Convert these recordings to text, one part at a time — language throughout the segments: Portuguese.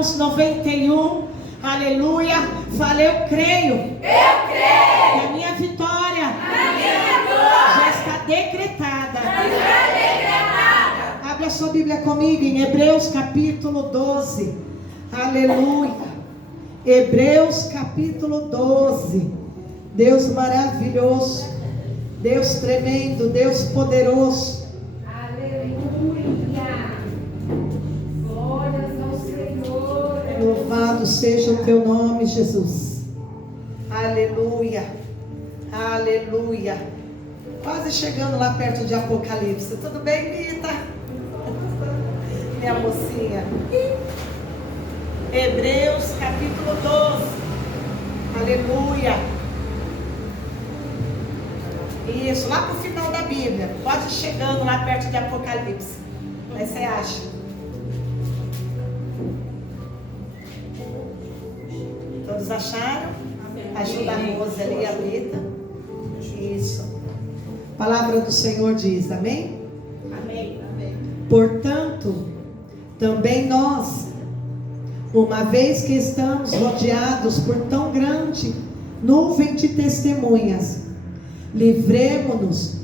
Salmos 91, aleluia. Fala, eu creio. Eu creio. Que a minha vitória já está decretada. Abre a sua Bíblia comigo em Hebreus capítulo 12. Aleluia. Hebreus capítulo 12. Deus maravilhoso, Deus tremendo, Deus poderoso. Aleluia. Glórias ao Senhor. Louvado seja o teu nome, Jesus. Aleluia. Aleluia. Quase chegando lá perto de Apocalipse. Tudo bem, Rita? Minha mocinha. Hebreus capítulo 12. Aleluia. Isso, lá pro final da Bíblia. Quase chegando lá perto de Apocalipse. Aí você acha? Todos acharam? Ajuda a Rose ali, a Rita. Isso. A palavra do Senhor diz, amém? Amém. Portanto, também nós, uma vez que estamos rodeados por tão grande nuvem de testemunhas, livremo-nos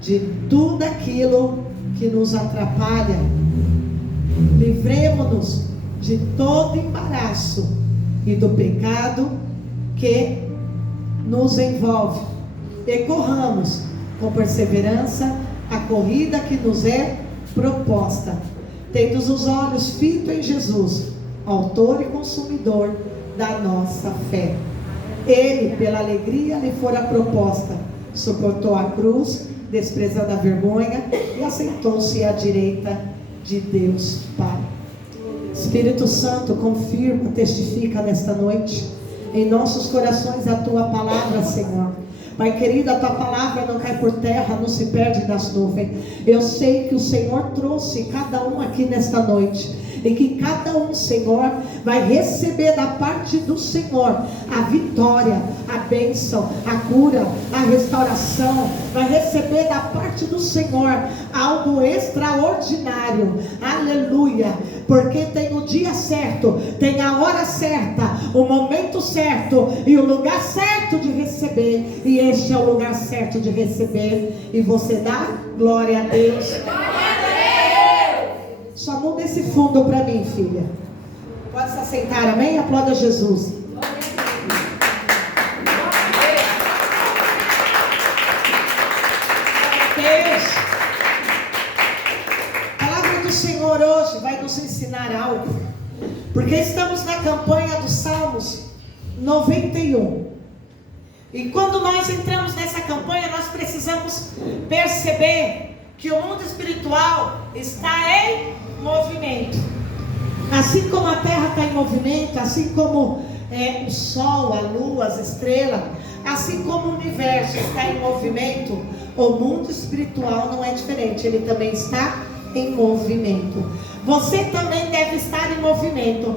de tudo aquilo que nos atrapalha, livremo-nos de todo embaraço e do pecado que nos envolve, e corramos com perseverança a corrida que nos é proposta, tendo os olhos fitos em Jesus, autor e consumidor da nossa fé. Ele, pela alegria lhe fora proposta, suportou a cruz, desprezando a vergonha, e assentou-se à direita de Deus Pai. Espírito Santo, confirma, testifica nesta noite em nossos corações a tua palavra, Senhor. Pai querido, a tua palavra não cai por terra, não se perde nas nuvens. Eu sei que o Senhor trouxe cada um aqui nesta noite, e que cada um, Senhor, vai receber da parte do Senhor a vitória, a bênção, a cura, a restauração. Vai receber da parte do Senhor algo extraordinário. Aleluia. Porque tem o dia certo, tem a hora certa, o momento certo e o lugar certo de receber. E este é o lugar certo de receber. E você dá glória a Deus. Só muda esse fundo para mim, filha. Pode se assentar, amém? Aplauda Jesus. Deus. A palavra do Senhor hoje vai nos ensinar algo. Porque estamos na campanha dos Salmos 91. E quando nós entramos nessa campanha, nós precisamos perceber que o mundo espiritual está em movimento. Assim como a terra está em movimento, assim como o sol, a lua, as estrelas, assim como o universo está em movimento, o mundo espiritual não é diferente, ele também está em movimento. Você também deve estar em movimento.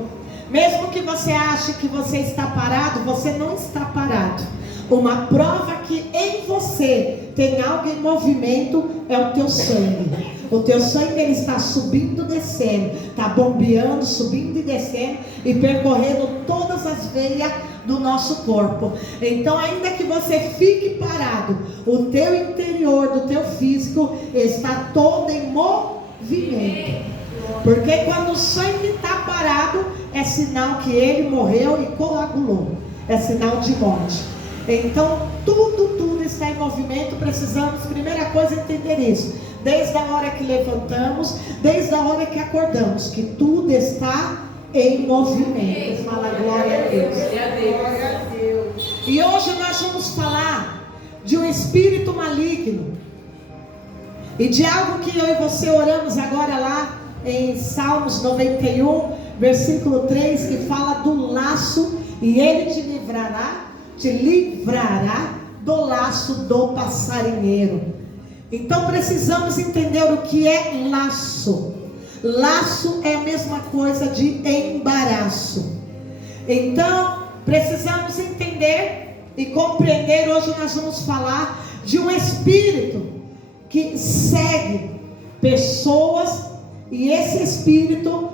Mesmo que você ache que você está parado, você não está parado. Uma prova que em você tem algo em movimento é o teu sangue. O teu sangue, ele está subindo e descendo, está bombeando, subindo e descendo e percorrendo todas as veias do nosso corpo. Então, ainda que você fique parado, o teu interior do teu físico está todo em movimento. Porque quando o sangue está parado, é sinal que ele morreu e coagulou. É sinal de morte. Então, tudo está em movimento. Precisamos, primeira coisa, entender isso. Desde a hora que levantamos, desde a hora que acordamos, que tudo está em movimento. Fala glória a Deus. Glória a Deus. E hoje nós vamos falar de um espírito maligno. E de algo que eu e você oramos agora lá em Salmos 91, versículo 3, que fala do laço, e ele te livrará do laço do passarinheiro. Então precisamos entender o que é laço. Laço é a mesma coisa de embaraço. Então precisamos entender e compreender. Hoje nós vamos falar de um espírito que segue pessoas, e esse espírito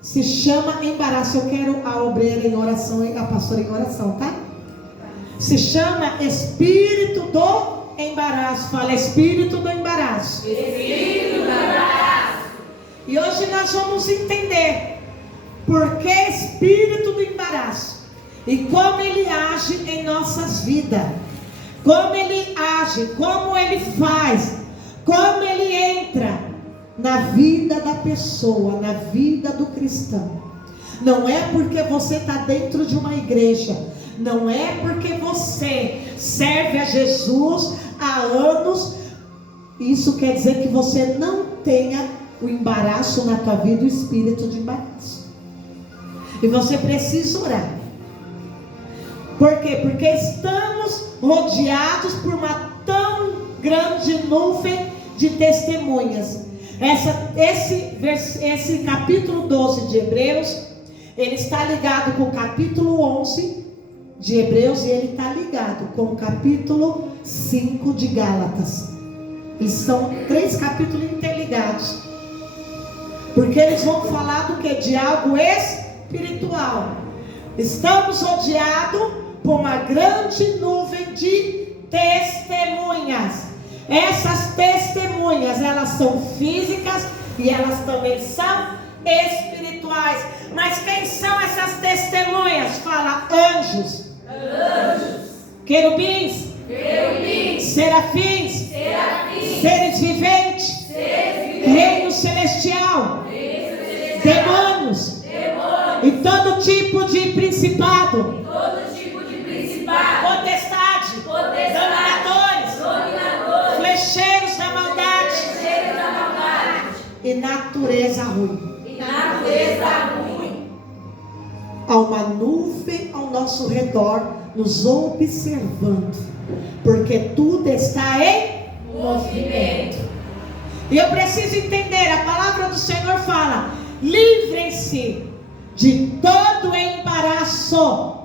se chama embaraço. Eu quero a obreira em oração e a pastora em oração, tá? Se chama espírito do embaraço. Fala, espírito do embaraço. Espírito do embaraço. E hoje nós vamos entender por que espírito do embaraço e como ele age em nossas vidas. Como ele age, como ele faz, como ele entra na vida da pessoa, na vida do cristão. Não é porque você está dentro de uma igreja, não é porque você serve a Jesus há anos, isso quer dizer que você não tenha o embaraço na tua vida, o espírito de embaraço. E você precisa orar. Por quê? Porque estamos rodeados por uma tão grande nuvem de testemunhas. Esse capítulo 12 de Hebreus, ele está ligado com o capítulo 11 de Hebreus, e ele está ligado com o capítulo 5 de Gálatas. Eles são 3 capítulos interligados, porque eles vão falar do que? De algo espiritual. Estamos rodeados por uma grande nuvem de testemunhas. Essas testemunhas, elas são físicas e elas também são espirituais. Mas quem são essas testemunhas? Fala, anjos, querubins, serafins, seres viventes, reino celestial, demônios, e todo tipo de principado, potestade, dominadores, flecheiros da maldade, e natureza ruim. Há uma nuvem ao nosso redor, nos observando, porque tudo está em movimento. E eu preciso entender, a palavra do Senhor fala: livrem-se de todo embaraço.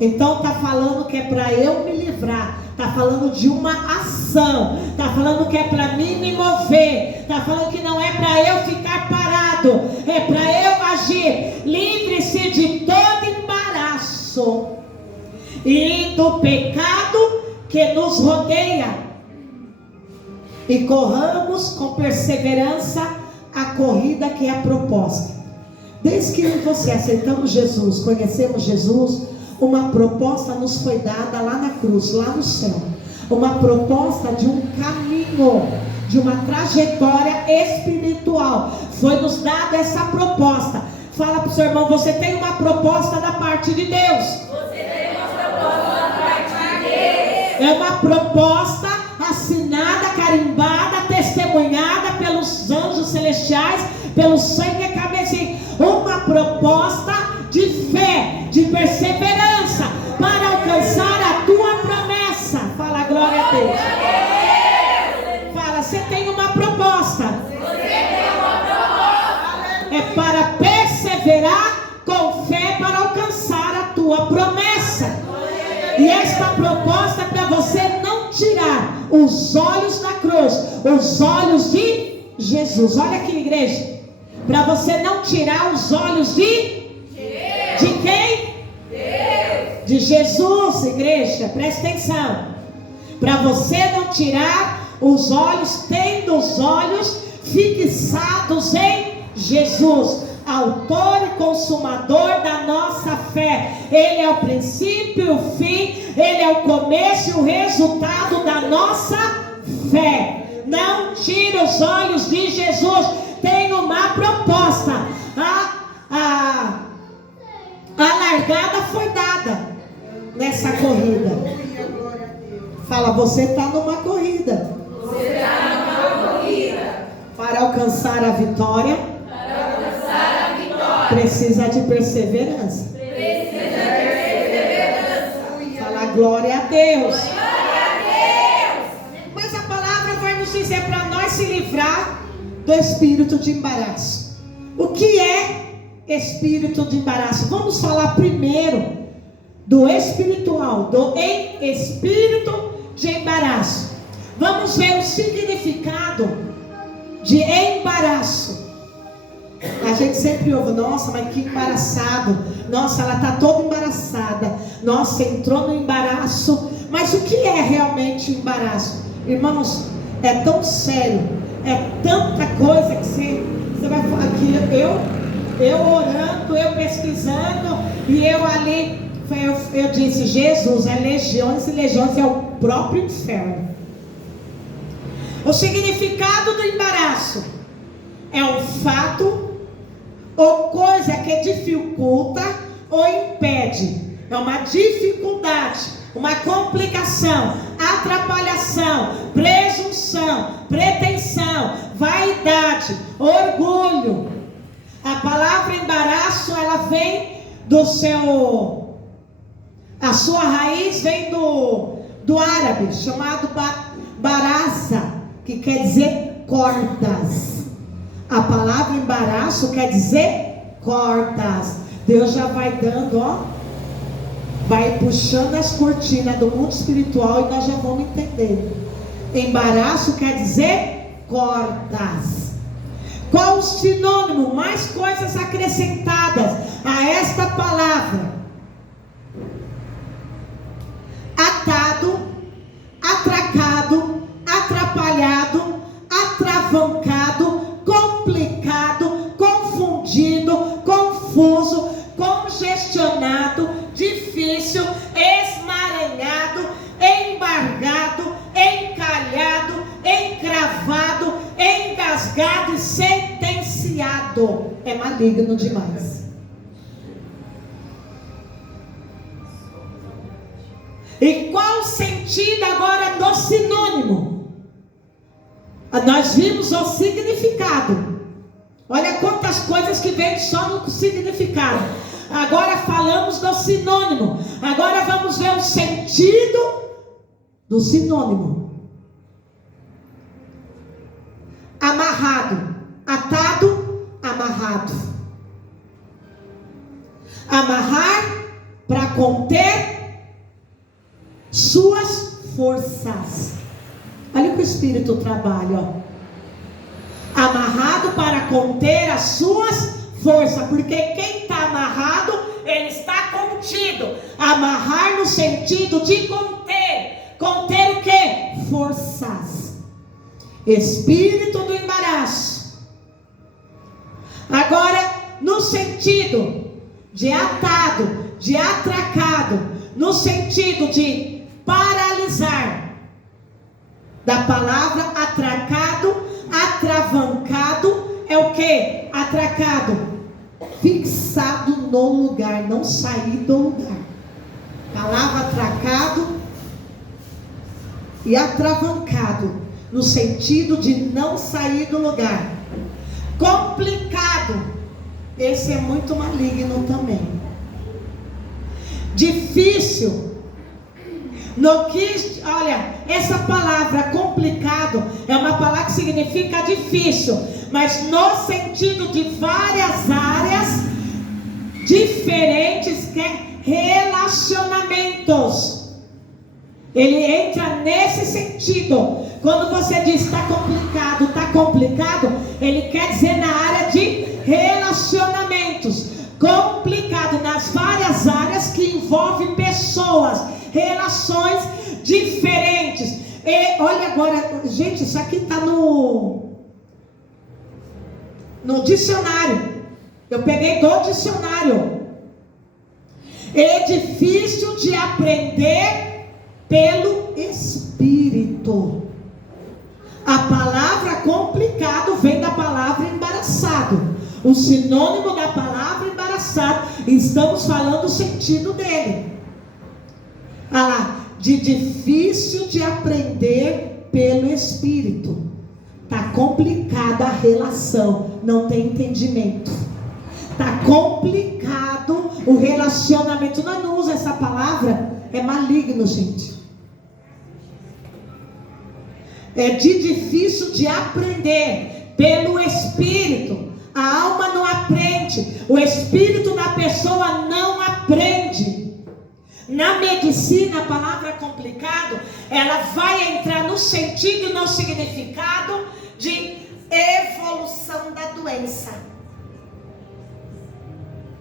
Então está falando que é para eu me livrar, está falando de uma ação, está falando que é para mim me mover, está falando que não é para eu ficar parado, é para eu agir. Livre-se de todo embaraço e do pecado que nos rodeia, e corramos com perseverança a corrida que é proposta. Desde que eu e você aceitamos Jesus, conhecemos Jesus, uma proposta nos foi dada lá na cruz, lá no céu. Uma proposta de um caminho, de uma trajetória espiritual. Foi nos dada essa proposta. Fala para o seu irmão, você tem uma proposta da parte de Deus. É uma proposta assinada, carimbada, testemunhada pelos anjos celestiais, pelo sangue que cabe assim. Uma proposta de fé, de perseverança, para alcançar a tua promessa. Fala, glória a Deus. Fala, você tem uma proposta. É para perseverar com fé para alcançar a tua promessa. E esta proposta é para você não tirar os olhos da cruz, os olhos de Jesus. Olha aqui, igreja, para você não tirar os olhos de quem? Deus. De Jesus, igreja, presta atenção. Para você não tirar os olhos, tendo os olhos fixados em Jesus, autor e consumador da nossa fé. Ele é o princípio e o fim, ele é o começo e o resultado da nossa fé. Não tire os olhos de Jesus. Tem uma proposta. A largada foi dada nessa corrida. Fala, você está numa corrida. Para alcançar a vitória, precisa de perseverança. Fala, glória a Deus. Mas a palavra vai nos dizer para nós se livrar do espírito de embaraço. O que é espírito de embaraço? Vamos falar primeiro do espiritual, do espírito de embaraço. Vamos ver o significado de embaraço. A gente sempre ouve, nossa, mas que embaraçado. Nossa, ela está toda embaraçada. Nossa, entrou no embaraço. Mas o que é realmente o embaraço? Irmãos, é tão sério. É tanta coisa que você vai falar aqui. Eu orando, eu pesquisando. E eu ali, eu disse, Jesus, é legiões e legiões, é o próprio inferno. O significado do embaraço é um fato ou coisa que dificulta ou impede. É uma dificuldade, uma complicação, atrapalhação, presunção, pretensão, vaidade, orgulho. A palavra embaraço, ela vem a sua raiz vem do árabe, chamado baraza, que quer dizer cordas. A palavra embaraço quer dizer cordas. Deus já vai dando, vai puxando as cortinas do mundo espiritual e nós já vamos entender. Embaraço quer dizer cordas. Qual o sinônimo? Mais coisas acrescentadas a esta palavra: atado, atracado, atrapalhado, atravancado, complicado, confundido, confuso, congestionado, difícil, esmaranhado, embargado, encalhado, encravado, engasgado e sentenciado. É maligno demais. E qual o sentido agora do sinônimo? Nós vimos o significado. Olha quantas coisas que vem só no significado. Agora falamos do sinônimo. Agora vamos ver o sentido do sinônimo. Amarrado, atado, amarrado. Amarrar para conter suas forças. Olha o que o Espírito trabalha, amarrado para conter as suas forças, porque quem está amarrado, ele está contido. Amarrar no sentido de conter. Conter o que? Forças. Espírito do embaraço. Agora, no sentido de atado, de atracado, no sentido de paralisar. Da palavra atracado, atravancado, é o que? Atracado, fixado no lugar, não sair do lugar. Palavra atracado e atravancado, no sentido de não sair do lugar. Complicado, esse é muito maligno também. Difícil. Olha, essa palavra complicado é uma palavra que significa difícil, mas no sentido de várias áreas diferentes, que é relacionamentos. Ele entra nesse sentido. Quando você diz está complicado, ele quer dizer na área de relacionamentos. Complicado nas várias áreas que envolvem pessoas, relações diferentes. E olha agora, gente, isso aqui está no dicionário. Eu peguei do dicionário. É difícil de aprender pelo Espírito. A palavra complicado vem da palavra embaraçado. O sinônimo da palavra embaraçado, estamos falando o sentido dele. Ah lá, de difícil de aprender pelo Espírito. Está complicada a relação, não tem entendimento. Está complicado o relacionamento. Nós não usamos essa palavra, é maligno, gente. É de difícil de aprender pelo Espírito. A alma não aprende, o espírito da pessoa não aprende. Na medicina, a palavra complicado, ela vai entrar no sentido e no significado de evolução da doença.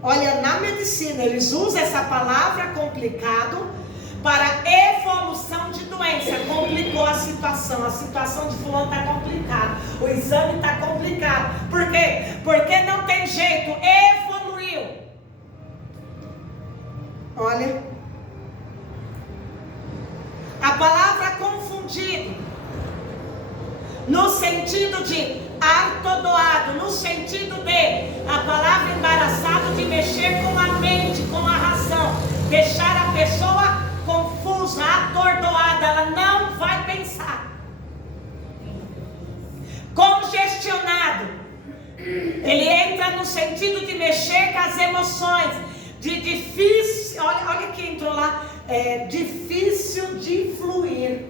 Olha, na medicina eles usam essa palavra complicado para evolução de doença. Complicou a situação de fulano está complicada, o exame está complicado. Por quê? Porque não tem jeito, evoluiu. Olha, a palavra confundido, no sentido de atordoado, no sentido de, a palavra embaraçado, de mexer com a mente, com a razão, deixar a pessoa confusa, atordoada, ela não vai pensar. Congestionado, ele entra no sentido de mexer com as emoções, de difícil, olha que entrou lá, difícil de fluir.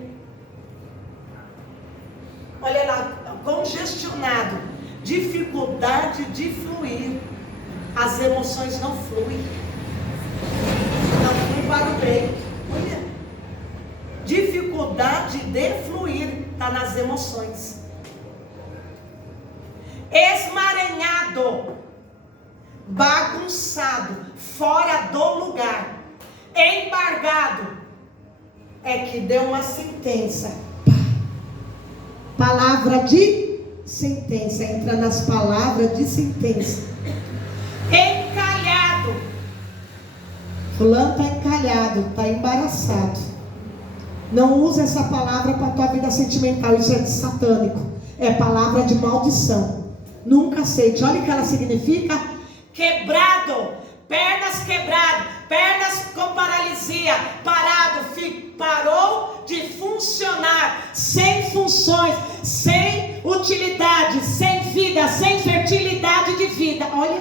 Olha lá, congestionado, dificuldade de fluir. As emoções não fluem, não fluem para o bem. Olha, dificuldade de fluir está nas emoções. Esmaranhado, bagunçado, fora do lugar. Embargado é que deu uma sentença. Palavra de sentença, entra nas palavras de sentença. Encalhado, fulano está encalhado, está embaraçado. Não usa essa palavra para a tua vida sentimental, isso é de satânico, é palavra de maldição. Nunca aceite. Olha o que ela significa: quebrado, pernas quebradas, pernas com paralisia, parado, parou de funcionar, sem funções, sem utilidade, sem vida, sem fertilidade de vida. Olha,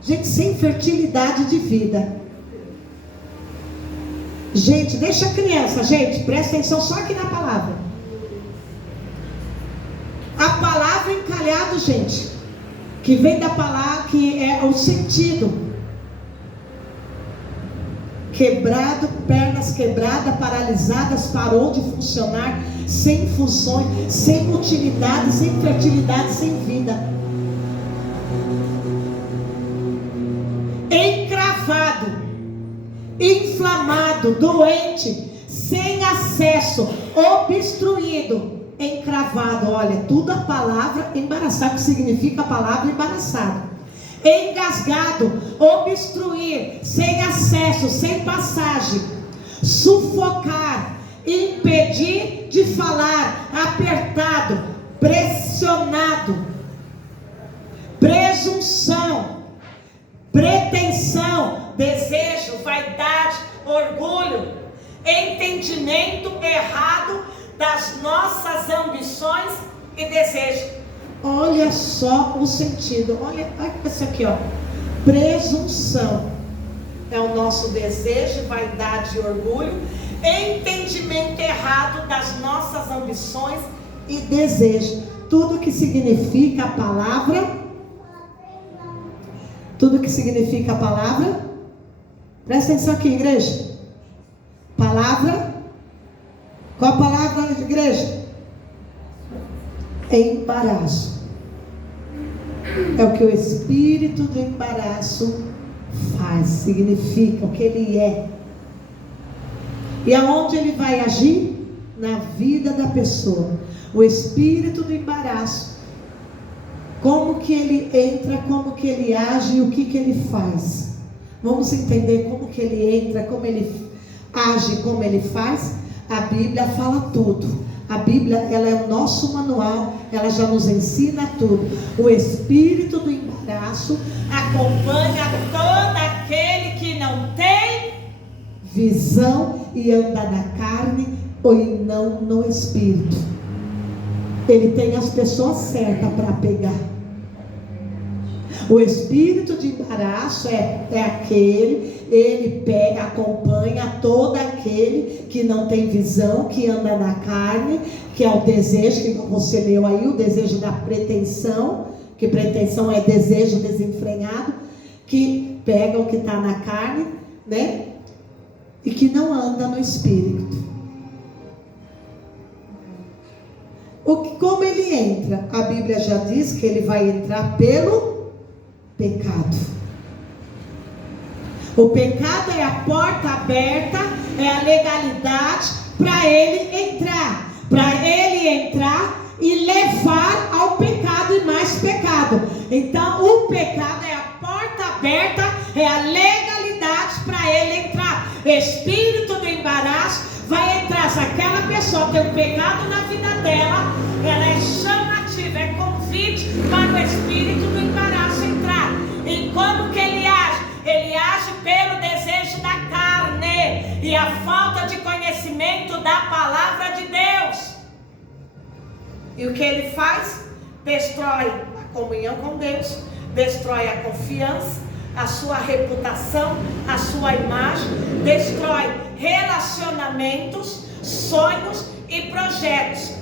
gente, sem fertilidade de vida. Gente, deixa a criança, gente, presta atenção só aqui na palavra. A palavra encalhado, gente, que vem da palavra, que é o sentido. Quebrado, pernas quebradas, paralisadas, parou de funcionar, sem funções, sem utilidade, sem fertilidade, sem vida. Encravado, inflamado, doente, sem acesso, obstruído, encravado. Olha, tudo a palavra embaraçado, que significa a palavra embaraçado. Engasgado, obstruir, sem acesso, sem passagem, sufocar, impedir de falar, apertado, pressionado, presunção, pretensão, desejo, vaidade, orgulho, entendimento errado das nossas ambições e desejos. Olha só o sentido, olha isso aqui, ó. Presunção é o nosso desejo, vaidade e orgulho. Entendimento errado das nossas ambições e desejos. Tudo que significa a palavra, tudo que significa a palavra, presta atenção aqui, igreja. Palavra, qual a palavra, igreja? Embaraço. É o que o espírito do embaraço faz, significa o que ele é. E aonde ele vai agir? Na vida da pessoa. O espírito do embaraço, como que ele entra, como que ele age e o que que ele faz. Vamos entender como que ele entra, como ele age, como ele faz. A Bíblia fala tudo. A Bíblia, ela é o nosso manual, ela já nos ensina tudo. O espírito do embaraço acompanha todo aquele que não tem visão e anda na carne ou não no espírito. Ele tem as pessoas certas para pegar. O espírito de embaraço é aquele, ele pega, acompanha todo aquele que não tem visão, que anda na carne, que é o desejo, que você leu aí, o desejo da pretensão, que pretensão é desejo desenfreado, que pega o que está na carne, né? E que não anda no espírito. Como ele entra? A Bíblia já diz que ele vai entrar pelo pecado. O pecado é a porta aberta, é a legalidade para ele entrar. Para ele entrar e levar ao pecado e mais pecado. Então o pecado é a porta aberta, é a legalidade para ele entrar. Espírito do embaraço vai entrar. Se aquela pessoa tem um pecado na vida dela, ela é chamativa, é convite para o espírito do embaraço entrar. E como que ele age? Ele age pelo desejo da carne e a falta de conhecimento da palavra de Deus. E o que ele faz? Destrói a comunhão com Deus, destrói a confiança, a sua reputação, a sua imagem, destrói relacionamentos, sonhos e projetos.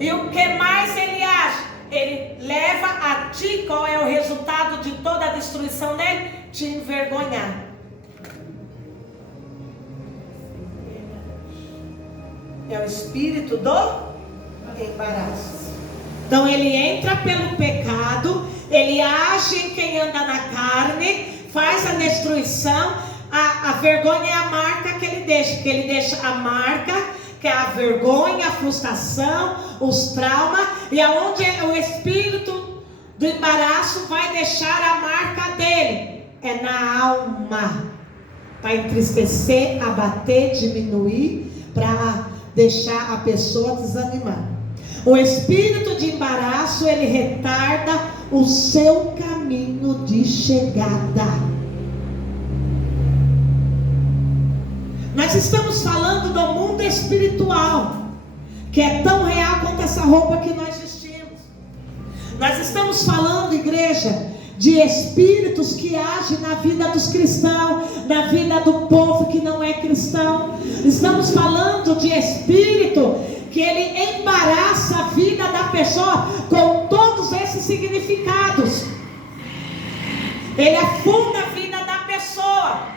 E o que mais ele age? Ele leva a ti, qual é o resultado de toda a destruição dele? Te envergonhar. É o espírito do embaraço. Então ele entra pelo pecado, ele age em quem anda na carne, faz a destruição. A vergonha é a marca que ele deixa, porque ele deixa a marca, que é a vergonha, a frustração, os traumas, e aonde o espírito do embaraço vai deixar a marca dele? É na alma, para entristecer, abater, diminuir, para deixar a pessoa desanimar. O espírito de embaraço, ele retarda o seu caminho de chegada. Nós estamos falando do mundo espiritual, que é tão real quanto essa roupa que nós vestimos. Nós estamos falando, igreja, de espíritos que agem na vida dos cristãos, na vida do povo que não é cristão. Estamos falando de espírito que ele embaraça a vida da pessoa com todos esses significados. Ele afunda a vida da pessoa.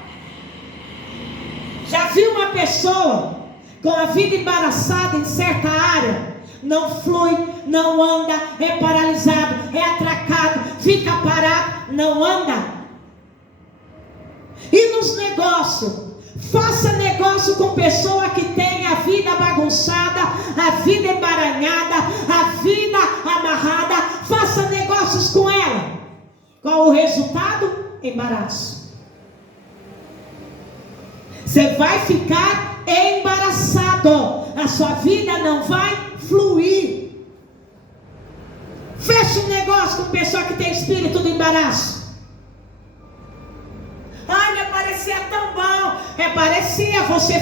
Já viu uma pessoa com a vida embaraçada em certa área? Não flui, não anda, é paralisado, é atracado, fica parado, não anda. E nos negócios? Faça negócio com pessoa que tem a vida bagunçada, a vida emaranhada, a vida amarrada. Faça negócios com ela. Qual o resultado? Embaraço. Você vai ficar embaraçado. A sua vida não vai fluir. Feche um negócio com pessoa que tem espírito do embaraço. Ai, me parecia tão bom. Parecia, você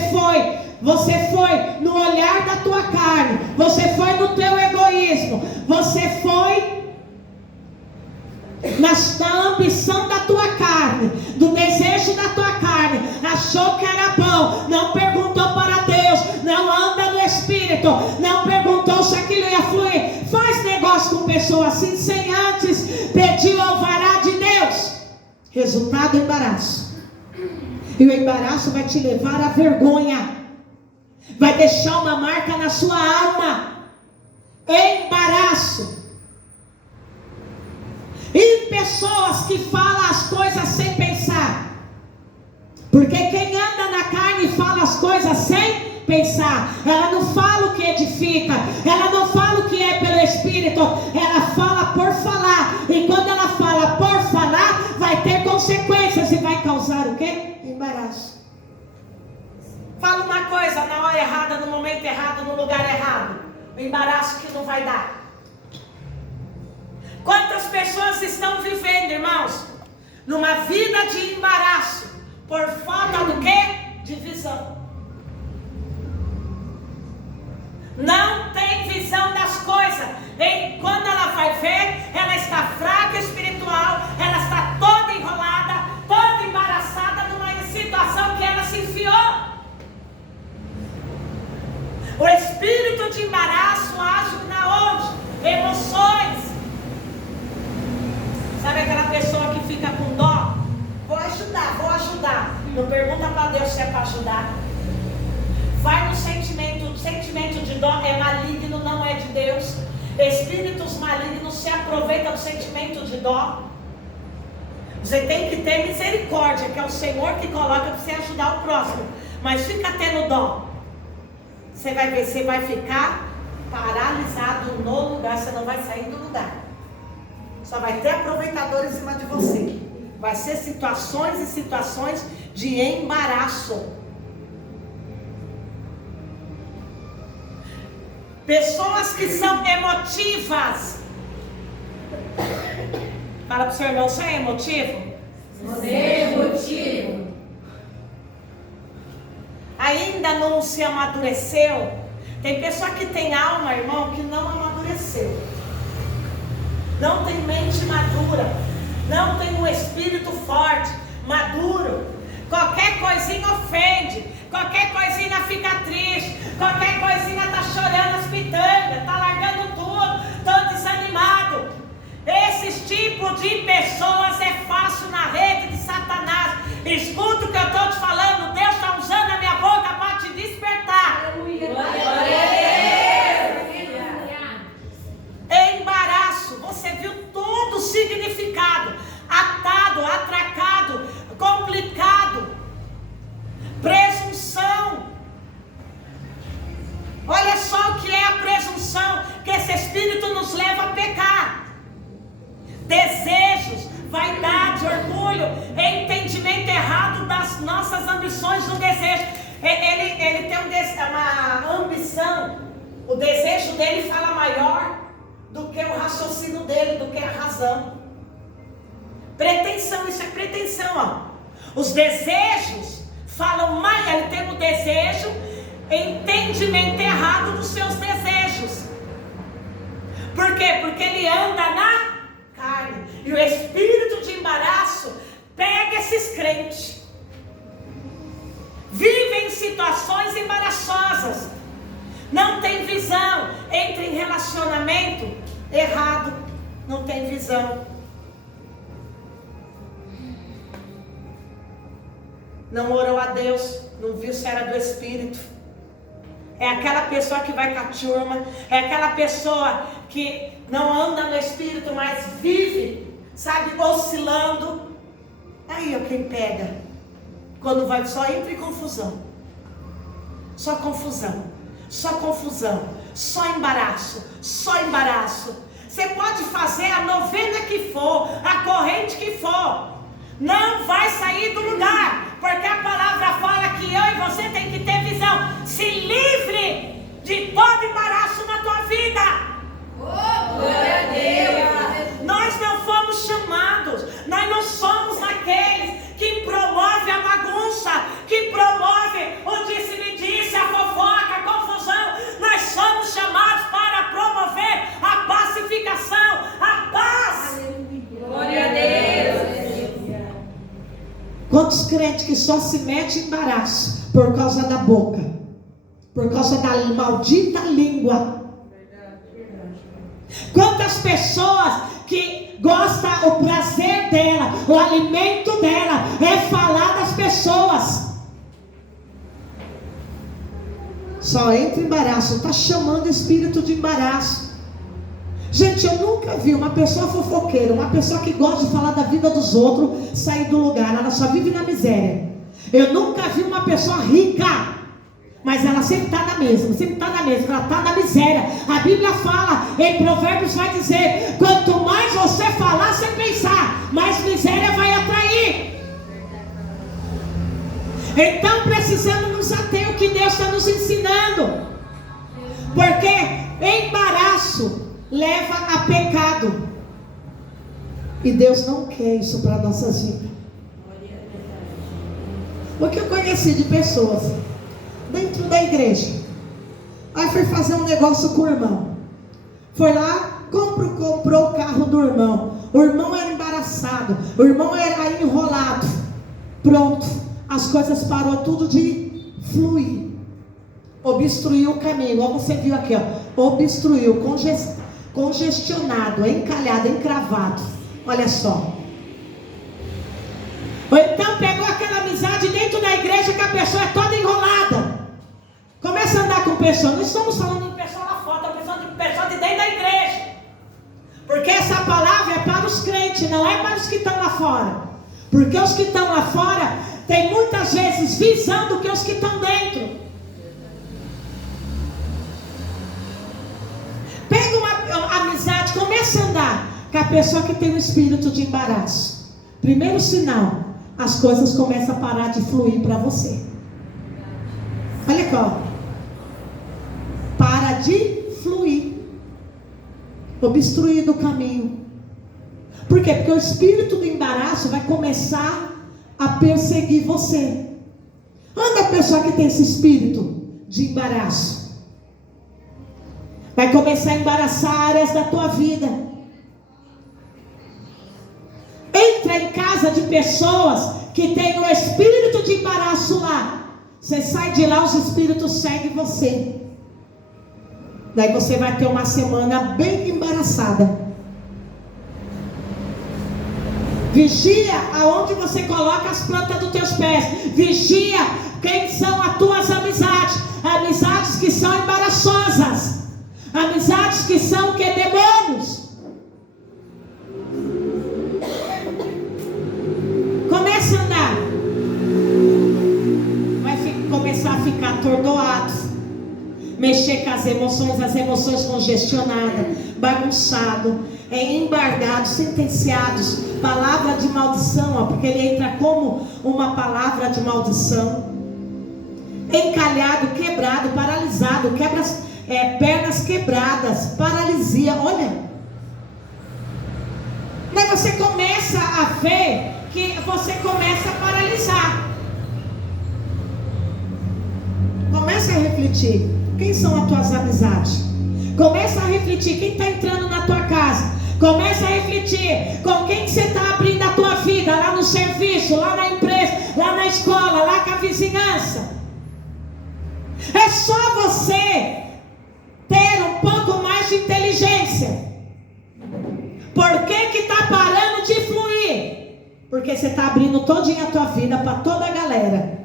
foi no olhar da tua carne, você foi no teu egoísmo, você foi na ambição da tua carne, do desejo da tua carne, achou que era bom, não perguntou para Deus, não anda no Espírito, não perguntou se aquilo ia fluir. Faz negócio com pessoa assim, sem antes pedir o alvará de Deus. Resultado, embaraço. E o embaraço vai te levar à vergonha, vai deixar uma marca na sua alma. Embaraço. E pessoas que falam as coisas sem pensar, porque quem anda na carne fala as coisas sem pensar. Ela não fala o que edifica, ela não fala o que é pelo Espírito, ela fala por falar. E quando ela fala por falar, vai ter consequências e vai causar o quê? Embaraço. Fala uma coisa na hora errada, no momento errado, no lugar errado. O embaraço que não vai dar. Quantas pessoas estão vivendo, irmãos, numa vida de embaraço, por falta do quê? De visão. Não tem visão das coisas. E quando ela vai ver, ela está fraca espiritual, ela está toda enrolada, toda embaraçada numa situação que ela se enfiou. O espírito de embaraço age na onde? Emoções. Sabe aquela pessoa que fica com dó? Vou ajudar. Não pergunta para Deus se é para ajudar. Vai no sentimento. O sentimento de dó é maligno, não é de Deus. Espíritos malignos se aproveitam do sentimento de dó. Você tem que ter misericórdia, que é o Senhor que coloca para você ajudar o próximo. Mas fica tendo dó. Você vai ver, você vai ficar paralisado no lugar, você não vai sair do lugar. Só vai ter aproveitador em cima de você. Vai ser situações e situações de embaraço. Pessoas que são emotivas. Fala pro seu irmão, você é emotivo? Você é emotivo. Ainda não se amadureceu. Tem pessoa que tem alma, irmão, que não amadureceu. Não tem mente madura. Não tem um espírito forte, maduro. Qualquer coisinha ofende. Qualquer coisinha fica triste. Qualquer coisinha tá chorando as pitangas. Tá largando tudo. Tô desanimado. Esses tipos de pessoas é fácil na rede de Satanás. Escuta o que eu estou te falando. Deus está usando a minha boca para te despertar. Embaraço. Você viu todo o significado. Atado, atracado, complicado. Presunção. Olha só o que é a presunção. Que esse espírito nos leva a pecar. Desejos, vaidade, orgulho, entendimento errado das nossas ambições do desejo. Ele tem uma ambição, o desejo dele fala maior do que o raciocínio dele, do que a razão. Pretensão, isso é pretensão, ó. Os desejos falam mais, ele tem o desejo, entendimento errado dos seus desejos. Por quê? Porque ele anda na carne. E o espírito de embaraço pega esses crentes. Vivem situações embaraçosas. Não tem visão. Entra em relacionamento errado. Não tem visão. Não orou a Deus. Não viu se era do espírito. É aquela pessoa que vai com a turma. É aquela pessoa que não anda no espírito, mas vive, sabe, oscilando. Aí, ó, quem pega. Quando vai, só entra em confusão. Só confusão. Só confusão. Só embaraço. Só embaraço. Você pode fazer a novena que for, a corrente que for. Não vai sair do lugar. Porque a palavra fala que eu e você tem que ter visão. Se livre de todo embaraço na tua vida. Glória a Deus. Nós não fomos chamados. Nós não somos aqueles que promove a bagunça, que promove o disse-me-disse, a fofoca, a confusão. Nós somos chamados para promover a pacificação, a paz. Glória a Deus. Quantos crentes que só se metem em embaraço por causa da boca, por causa da maldita língua. Quantas pessoas que gostam, o prazer dela, o alimento dela é falar das pessoas. Só entra em embaraço, está chamando espírito de embaraço. Gente, eu nunca vi uma pessoa fofoqueira, uma pessoa que gosta de falar da vida dos outros, sair do lugar. Ela só vive na miséria. Eu nunca vi uma pessoa rica, mas ela sempre está na mesma, ela está na miséria. A Bíblia fala, em Provérbios vai dizer, quanto mais você falar, você pensar, mais miséria vai atrair. Então precisamos nos ater ao que Deus está nos ensinando. Porque embaraço leva a pecado. E Deus não quer isso para nossas vidas. O que eu conheci de pessoas dentro da igreja, aí foi fazer um negócio com o irmão, foi lá, comprou o carro do irmão. O irmão era embaraçado, o irmão era enrolado. Pronto, as coisas parou tudo de fluir. Obstruiu o caminho, igual você viu aqui, ó. Obstruiu, congestionado, encalhado, encravado. Olha só. Ou então pegou aquela amizade dentro da igreja que a pessoa é toda enrolada. Começa a andar com pessoas. Não estamos falando de pessoa lá fora, estamos falando de pessoa de dentro da igreja. Porque essa palavra é para os crentes, não é para os que estão lá fora. Porque os que estão lá fora têm muitas vezes visão do que os que estão dentro. Pega uma amizade, comece a andar com a pessoa que tem um espírito de embaraço. Primeiro sinal, as coisas começam a parar de fluir para você. Olha aqui, ó. Para de fluir. Obstruir do caminho. Por quê? Porque o espírito do embaraço vai começar a perseguir você. Anda a pessoa que tem esse espírito de embaraço. Vai começar a embaraçar áreas da tua vida. Entra em casa de pessoas que têm o espírito de embaraço lá. Você sai de lá, os espíritos seguem você. Daí você vai ter uma semana bem embaraçada. Vigia aonde você coloca as plantas dos teus pés. Vigia quem são as tuas amizades. Amizades que são embaraçosas. Amizades que são que demônios. Comece a andar. Vai começar a ficar atordoado. Mexer com as emoções congestionadas, bagunçado, embargados, sentenciados, palavra de maldição, ó, porque ele entra como uma palavra de maldição, encalhado, quebrado, paralisado, pernas quebradas, paralisia, olha. Mas você começa a ver que você começa a paralisar. Começa a refletir. Quem são as tuas amizades? Começa a refletir quem está entrando na tua casa. Começa a refletir com quem você está abrindo a tua vida, lá no serviço, lá na empresa, lá na escola, lá com a vizinhança. É só você ter um pouco mais de inteligência. Por que está parando de fluir? Porque você está abrindo todinha a tua vida para toda a galera.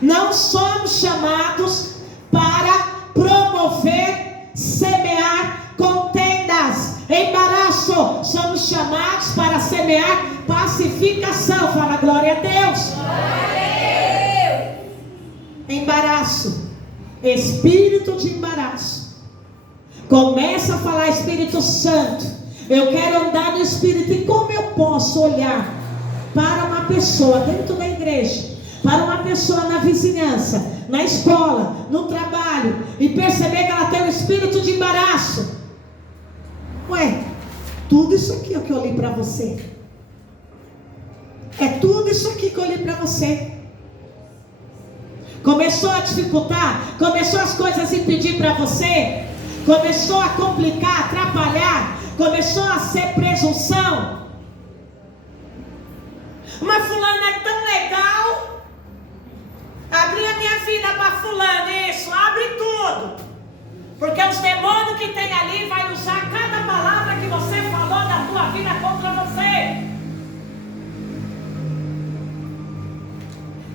Não somos chamados para promover, semear contendas, embaraço. Somos chamados para semear pacificação. Fala glória a Deus. Glória a Deus. Embaraço, espírito de embaraço. Começa a falar, Espírito Santo, eu quero andar no Espírito. E como eu posso olhar para uma pessoa dentro da igreja, para uma pessoa na vizinhança, na escola, no trabalho, e perceber que ela tem um espírito de embaraço? Ué, tudo isso aqui é o que eu li para você. É tudo isso aqui que eu li para você. Começou a dificultar, começou as coisas a impedir para você, começou a complicar, atrapalhar, começou a ser presunção. Mas fulano é tão legal. Abri a minha vida para fulano, isso, abre tudo. Porque os demônios que tem ali vai usar cada palavra que você falou da tua vida contra você.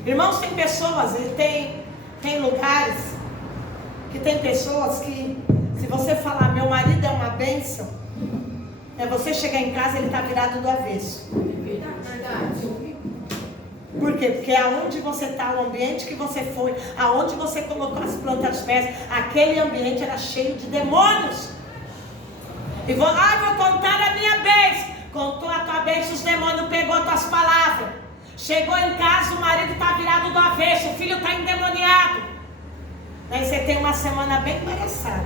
Irmãos, tem pessoas, tem lugares que tem pessoas que, se você falar, meu marido é uma bênção, é você chegar em casa e ele está virado do avesso. Verdade. Por quê? Porque aonde você está, o ambiente que você foi, aonde você colocou as plantas dos pés, aquele ambiente era cheio de demônios. E vou contar a minha bênção. Contou a tua bênção, os demônios pegou as tuas palavras. Chegou em casa, o marido está virado do avesso, o filho está endemoniado. Aí você tem uma semana bem embaraçada.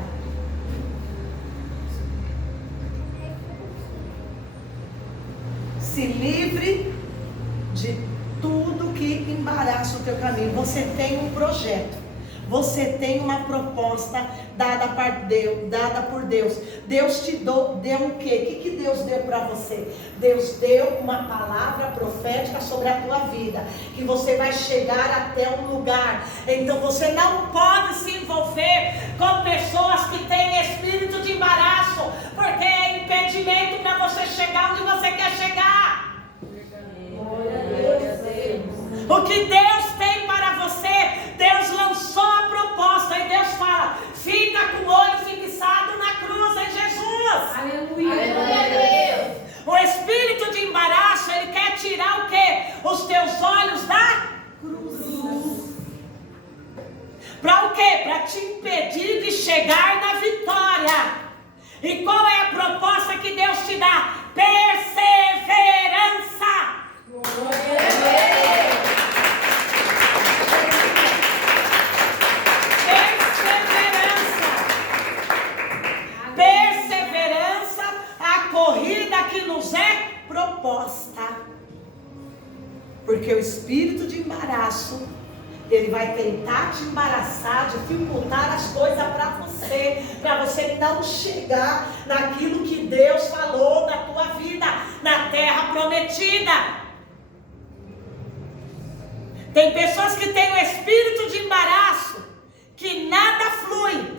Se livre de tudo que embaraça o teu caminho. Você tem um projeto. Você tem uma proposta dada por Deus. Deus te deu o quê? O que Deus deu para você? Deus deu uma palavra profética sobre a tua vida. Que você vai chegar até um lugar. Então você não pode se envolver com pessoas que têm espírito de embaraço. Porque é impedimento para você chegar onde você quer chegar. O que Deus tem para você, Deus lançou a proposta e Deus fala, fica com o olho fixado na cruz em Jesus. Aleluia. Aleluia. O impedir de chegar na vitória. E qual é a proposta que Deus te dá? Perseverança. Perseverança, a corrida que nos é proposta. Porque o espírito de embaraço, ele vai tentar te embaraçar, dificultar as coisas para você não chegar naquilo que Deus falou na tua vida, na terra prometida. Tem pessoas que têm o espírito de embaraço, que nada flui.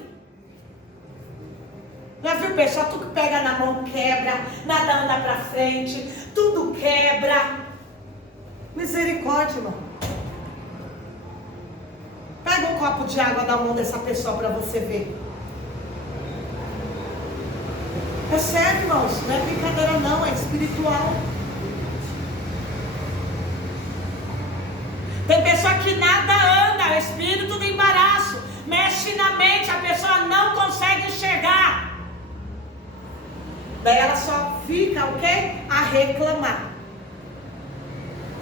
Já viu, pessoal? Tudo que pega na mão quebra, nada anda para frente, tudo quebra. Misericórdia, irmão. Pega um copo de água da mão dessa pessoa para você ver. É sério, irmãos, não é brincadeira não, é espiritual. Tem pessoa que nada anda, é espírito do embaraço, mexe na mente, a pessoa não consegue enxergar. Daí ela só fica o quê? A reclamar.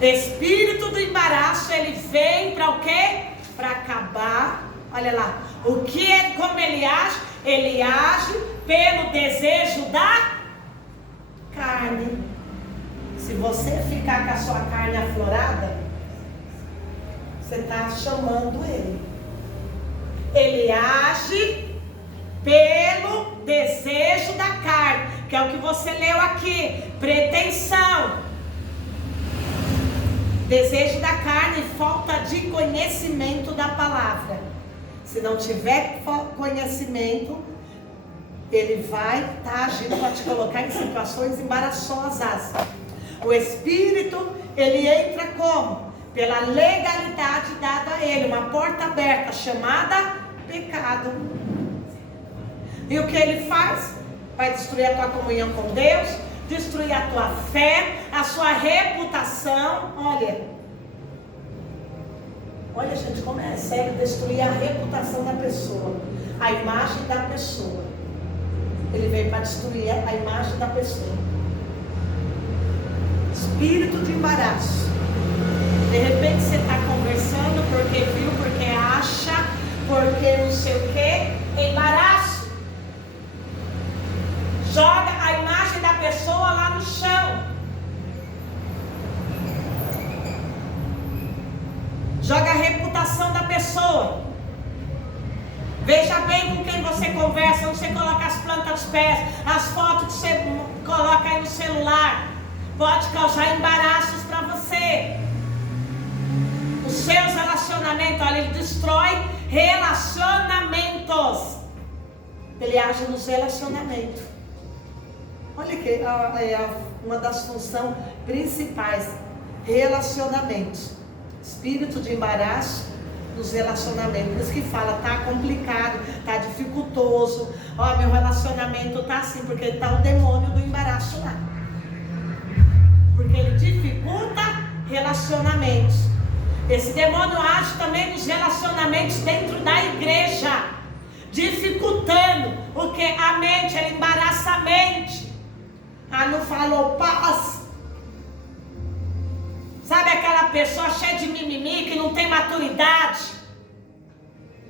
Espírito do embaraço, ele vem para o quê? Para acabar. Olha lá, como ele age? Ele age pelo desejo da carne. Se você ficar com a sua carne aflorada, você está chamando ele. Ele age pelo desejo da carne, que é o que você leu aqui, pretensão. Desejo da carne, falta de conhecimento da palavra. Se não tiver conhecimento, ele vai estar agindo para te colocar em situações embaraçosas. O Espírito, ele entra como? Pela legalidade dada a ele, uma porta aberta chamada pecado. E o que ele faz? Vai destruir a tua comunhão com Deus, destruir a tua fé, a sua reputação. Olha gente, como é sério destruir a reputação da pessoa, a imagem da pessoa. Ele veio para destruir a imagem da pessoa. Espírito de embaraço. De repente você está conversando porque viu, porque acha, porque não sei o que, embaraço. Joga a imagem da pessoa lá no chão. Joga a reputação da pessoa. Veja bem com quem você conversa, onde você coloca as plantas dos pés, as fotos que você coloca aí no celular. Pode causar embaraços para você. Os seus relacionamentos, olha, ele destrói relacionamentos. Ele age nos relacionamentos. Olha que é uma das funções principais, relacionamentos. Espírito de embaraço nos relacionamentos. Por isso que fala, tá complicado, tá dificultoso. Ó, meu relacionamento tá assim, porque tá o demônio do embaraço lá. Porque ele dificulta relacionamentos. Esse demônio age também nos relacionamentos dentro da igreja, dificultando o que? A mente, ele embaraça a mente. Não falou paz. Sabe aquela pessoa cheia de mimimi, que não tem maturidade?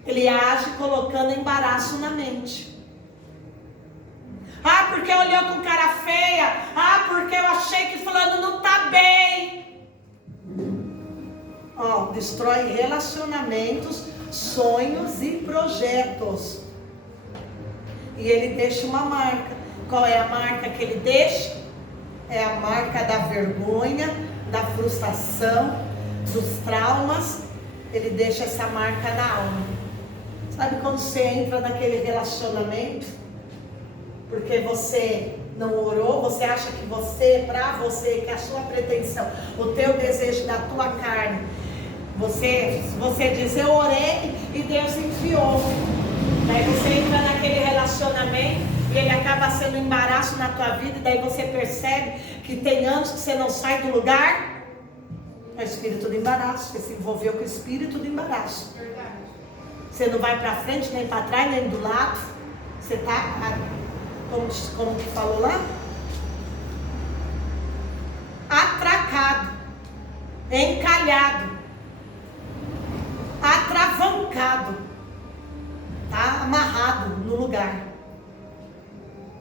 Ele age colocando embaraço na mente. Porque olhou com cara feia. Porque eu achei que fulano não está bem. Destrói relacionamentos, sonhos e projetos. E ele deixa uma marca. Qual é a marca que ele deixa? É a marca da vergonha, da frustração, dos traumas. Ele deixa essa marca na alma. Sabe quando você entra naquele relacionamento, porque você não orou, você acha que para você, que é a sua pretensão, o teu desejo da tua carne, você diz, eu orei e Deus enviou. Daí você entra naquele relacionamento e ele acaba sendo um embaraço na tua vida, e daí você percebe que tem anos que você não sai do lugar. É o espírito do embaraço, você se envolveu com o espírito do embaraço. Você não vai para frente, nem para trás, nem do lado. Você está, como que falou lá? Atracado, encalhado, atravancado, tá amarrado no lugar.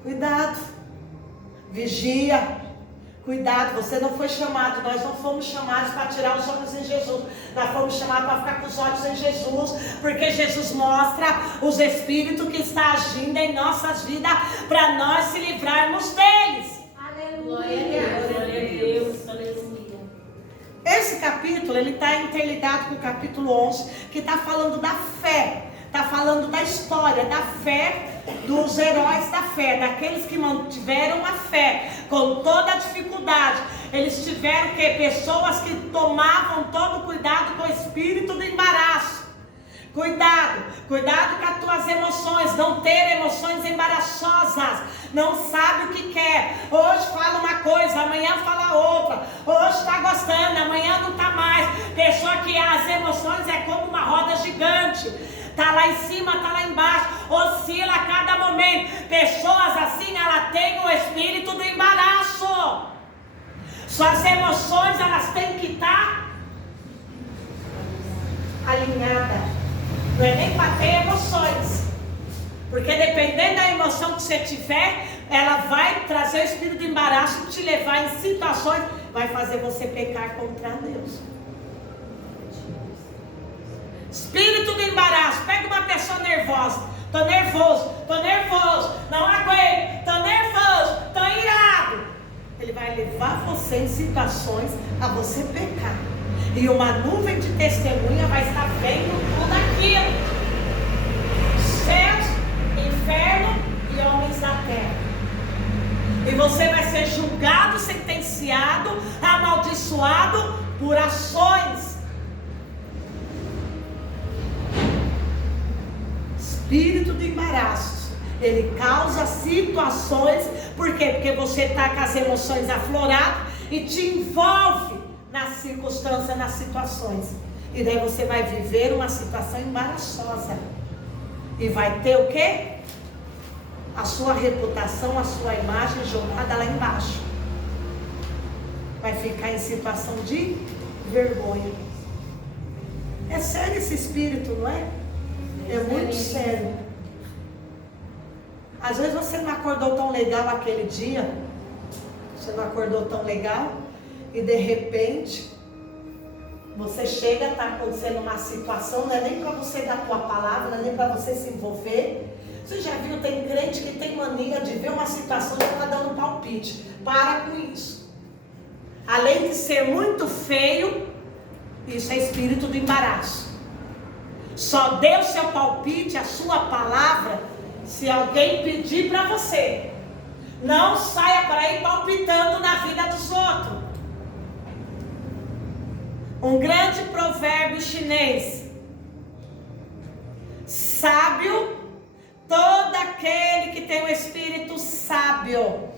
Cuidado, vigia, cuidado. Você não foi chamado, nós não fomos chamados para tirar os olhos em Jesus. Nós fomos chamados para ficar com os olhos em Jesus, porque Jesus mostra os espíritos que está agindo em nossas vidas para nós se livrarmos deles. Aleluia. Glória a Deus. Aleluia. Esse capítulo, ele está interligado com o capítulo 11, que está falando da fé, está falando da história, da fé, dos heróis da fé, daqueles que mantiveram a fé, com toda a dificuldade. Eles tiveram que pessoas que tomavam todo cuidado com o espírito do embaraço. Cuidado com as tuas emoções, não ter emoções embaraçosas, não sabe o que quer, hoje fala uma coisa, amanhã fala outra, hoje está gostando, amanhã não está mais. Pessoa que as emoções é como uma roda gigante, está lá em cima, está lá embaixo, oscila a cada momento. Pessoas assim, ela tem o espírito do embaraço. Suas emoções, elas têm que estar alinhadas. Não é nem para ter emoções, porque dependendo da emoção que você tiver, ela vai trazer o espírito de embaraço, te levar em situações, vai fazer você pecar contra Deus. Espírito de embaraço. Pega uma pessoa nervosa, tô nervoso, não aguento, tô nervoso, tô irado. Ele vai levar você em situações a você pecar. E uma nuvem de testemunha vai estar vendo tudo aquilo. Céus, inferno e homens da terra. E você vai ser julgado, sentenciado, amaldiçoado por ações. Espírito de embaraço. Ele causa situações. Por quê? Porque você está com as emoções afloradas e te envolve nas circunstâncias, nas situações. E daí você vai viver uma situação embaraçosa. E vai ter o quê? A sua reputação, a sua imagem jogada lá embaixo. Vai ficar em situação de vergonha. É sério esse espírito, não é? É muito sério. Às vezes você não acordou tão legal aquele dia. Você não acordou tão legal. E de repente, você chega, está acontecendo uma situação, não é nem para você dar a tua palavra, não é nem para você se envolver. Você já viu, tem crente que tem mania de ver uma situação e já está dando um palpite. Para com isso. Além de ser muito feio, isso é espírito do embaraço. Só dê o seu palpite, a sua palavra, se alguém pedir para você. Não saia para aí palpitando na vida dos outros. Um grande provérbio chinês: sábio, todo aquele que tem o espírito sábio,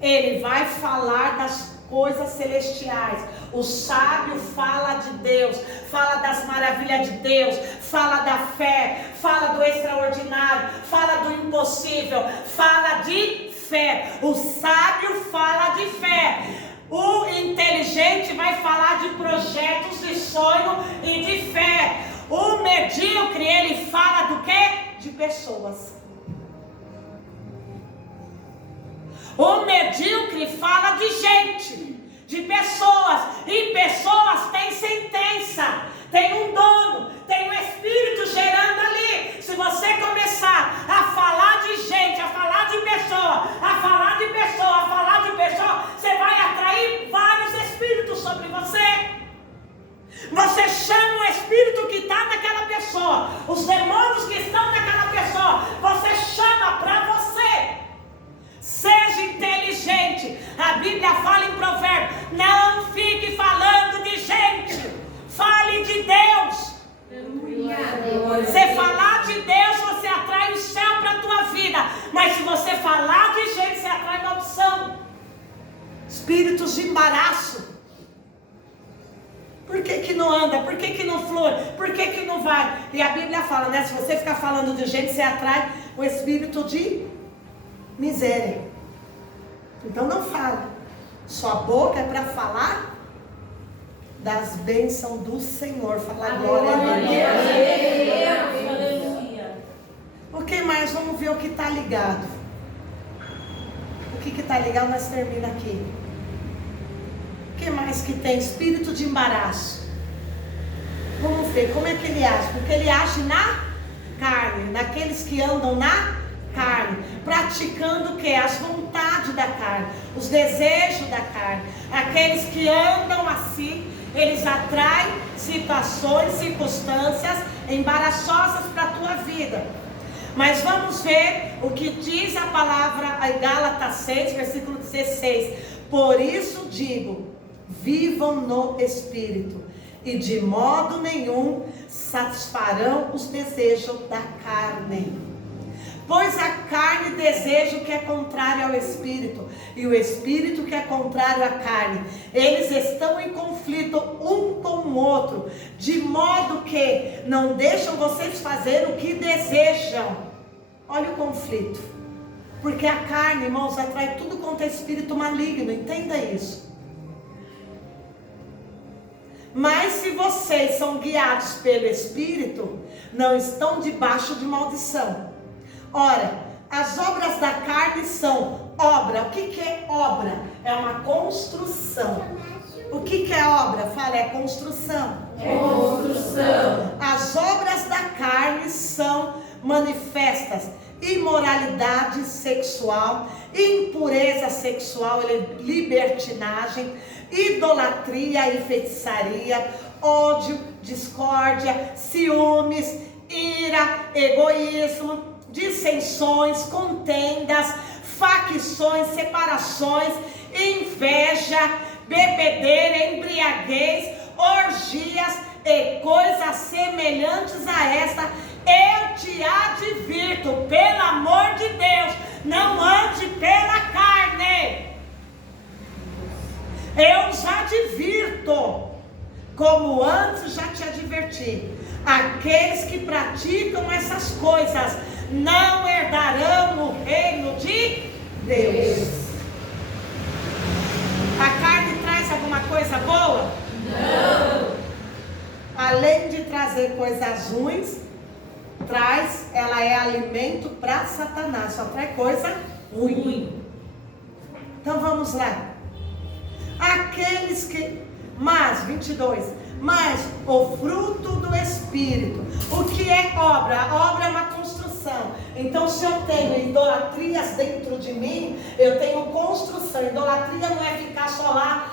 ele vai falar das coisas celestiais. O sábio fala de Deus, fala das maravilhas de Deus, fala da fé, fala do extraordinário, fala do impossível, fala de fé. O sábio fala de fé. O inteligente vai falar de projetos, de sonho e de fé. O medíocre, ele fala do quê? De pessoas. O medíocre fala de gente, de pessoas. E pessoas têm sentença, tem um dono, tem um espírito gerando ali. Se você começar a falar de gente, a falar de pessoa, a falar de pessoa, a falar de pessoa, você vai atrair vários espíritos sobre você. Você chama o espírito que está naquela pessoa, os demônios que estão naquela pessoa, você chama para você. Seja inteligente. A Bíblia fala em provérbio: não fique falando de gente, fale de Deus. Você falar de Deus, você atrai o céu para a tua vida. Mas se você falar de gente, você atrai maldição. Espíritos de embaraço. Por que que não anda? Por que que não flui? Por que que não vai? E a Bíblia fala, né? Se você ficar falando de gente, você atrai o espírito de miséria. Então não fale. Sua boca é para falar das bênçãos do Senhor. Falar glória a Deus. Aleluia. O que mais? Vamos ver o que está ligado. O que está ligado, nós termina aqui. O que mais que tem? Espírito de embaraço. Vamos ver como é que ele age. Porque ele age na carne, naqueles que andam na carne, praticando o que? As vontades da carne, os desejos da carne. Aqueles que andam assim, eles atraem situações, circunstâncias embaraçosas para a tua vida. Mas vamos ver o que diz a palavra em Gálatas 6, versículo 16. Por isso digo, vivam no Espírito, e de modo nenhum satisfarão os desejos da carne. Pois a carne deseja o que é contrário ao Espírito, e o Espírito que é contrário à carne. Eles estão em conflito um com o outro, de modo que não deixam vocês fazer o que desejam. Olha o conflito. Porque a carne, irmãos, atrai tudo quanto é espírito maligno, entenda isso. Mas se vocês são guiados pelo Espírito, não estão debaixo de maldição. Ora, as obras da carne são obra. O que é obra? É uma construção. O que é obra? Fala, é construção. É construção. As obras da carne são manifestas: imoralidade sexual, impureza sexual, libertinagem, idolatria e feitiçaria, ódio, discórdia, ciúmes, ira, egoísmo, dissensões, contendas, facções, separações, inveja, bebedeira, embriaguez, orgias e coisas semelhantes a esta. Eu te advirto, pelo amor de Deus, não ande pela carne. Eu já advirto, como antes já te adverti. Aqueles que praticam essas coisas não herdarão o reino de Deus. A carne traz alguma coisa boa? Não. Além de trazer coisas ruins, ela é alimento para Satanás, só traz coisa ruim. Então vamos lá. Aqueles que, mas 22, mas o fruto do Espírito. O que é obra? A obra é uma construção. Então se eu tenho idolatrias dentro de mim, eu tenho construção. Idolatria não é ficar só lá